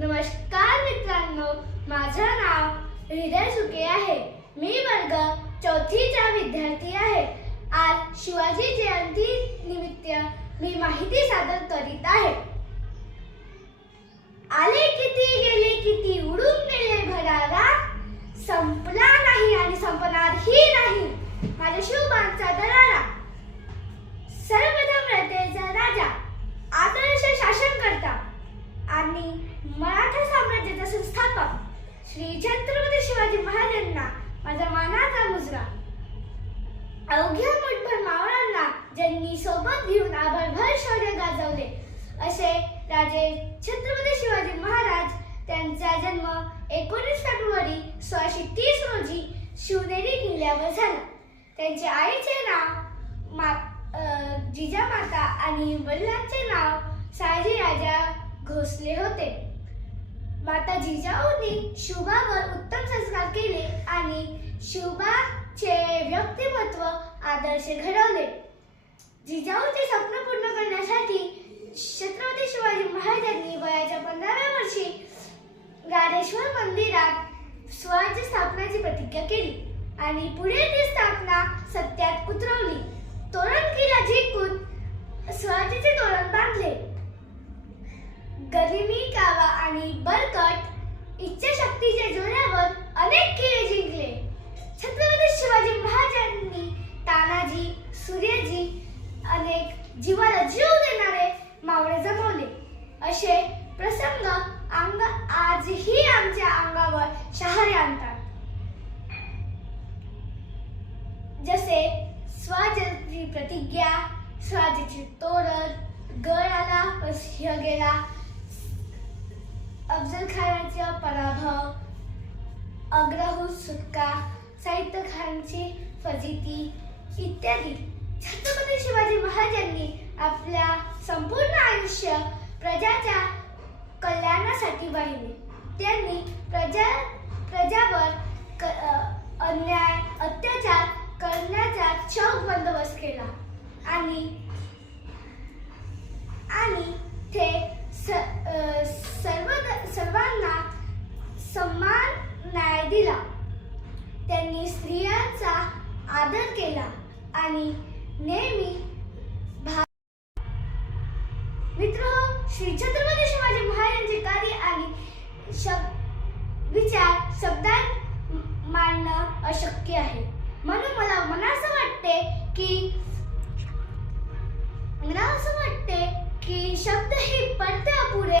नमस्कार मित्रांनो, माझं नाव हृदय सुके आहे. मी वर्ग 4चा विद्यार्थी आहे. आज शिवाजी जयंती निमित्त मी माहिती सादर करीत आहे. आले किती गेले किती उडून गेले भरारा, संपला नाही आणि संपणारही नाही माझ्या शिवबांचा दरारा. सर्वप्रथम रयतेचा राजा, आदर्श शासनकर्ता आणि मराठा साम्राज्याचा संस्थापक श्री छत्रपती शिवाजी महाराजांना माझा मानाचा मुजरा. अवघ्या मुठभर मावळ्यांना ज्यांनी सोबत घेऊन आभारभर शौर्य गाजवले असे राजे छत्रपती शिवाजी महाराज. त्यांचा जन्म 19 फेब्रुवारी 1630 रोजी शिवनेरी किल्ल्यावर झाला. त्यांच्या आईचे नाव जिजामाता आणि वडिलांचे नाव सयाजीराजा भोसले होते. माता जिजाऊंनी शिवबावर उत्तम संस्कार केले आणि शिवबाचे व्यक्तिमत्व आदर्श घडवले. जिजाऊचे स्वप्न पूर्ण करण्यासाठी छत्रपती शिवाजी महाराजांनी वयाच्या 15व्या वर्षी गाडेश्वर मंदिरात स्वराज्य स्थापनेची प्रतिज्ञा केली आणि पुढे ती स्थापना सत्यात उतरवली. तोरण किल्ला जिंकून स्वराज्याचे तोरण बांधले. गरिमी, कावा आणि बळकट इच्छाशक्तीच्या जोरावर अनेक किल्ले जिंकले. छत्रपती शिवाजी महाराजांनी तानाजी, सूर्याजी, अनेक जीवाला जीव देणारे मावळे जमवले. असे प्रसंग आजही आमच्या अंगावर शहारे आणतात. जसे स्वराज्याची प्रतिज्ञा, स्वराज्याचे तोरण, गड आला व सिंह गेला, अफजल खानाचा पराभव, आग्राहून सुटका, साहित्य खानची फजिती इत्यादी. छत्रपती शिवाजी महाराजांनी आपल्या संपूर्ण आयुष्य प्रजाच्या कल्याणासाठी वाहिले. त्यांनी प्रजावर अन्याय, अत्याचार करण्याचा चोख बंदोबस्त केला आणि ते सर्वांना समान न्याय दिला. त्यांनी स्त्रियांचा आदर केला आणि नेहमी मित्रहो, श्री छत्रपती शिवाजी महाराजांचे कार्य आणि विचार शब्दांत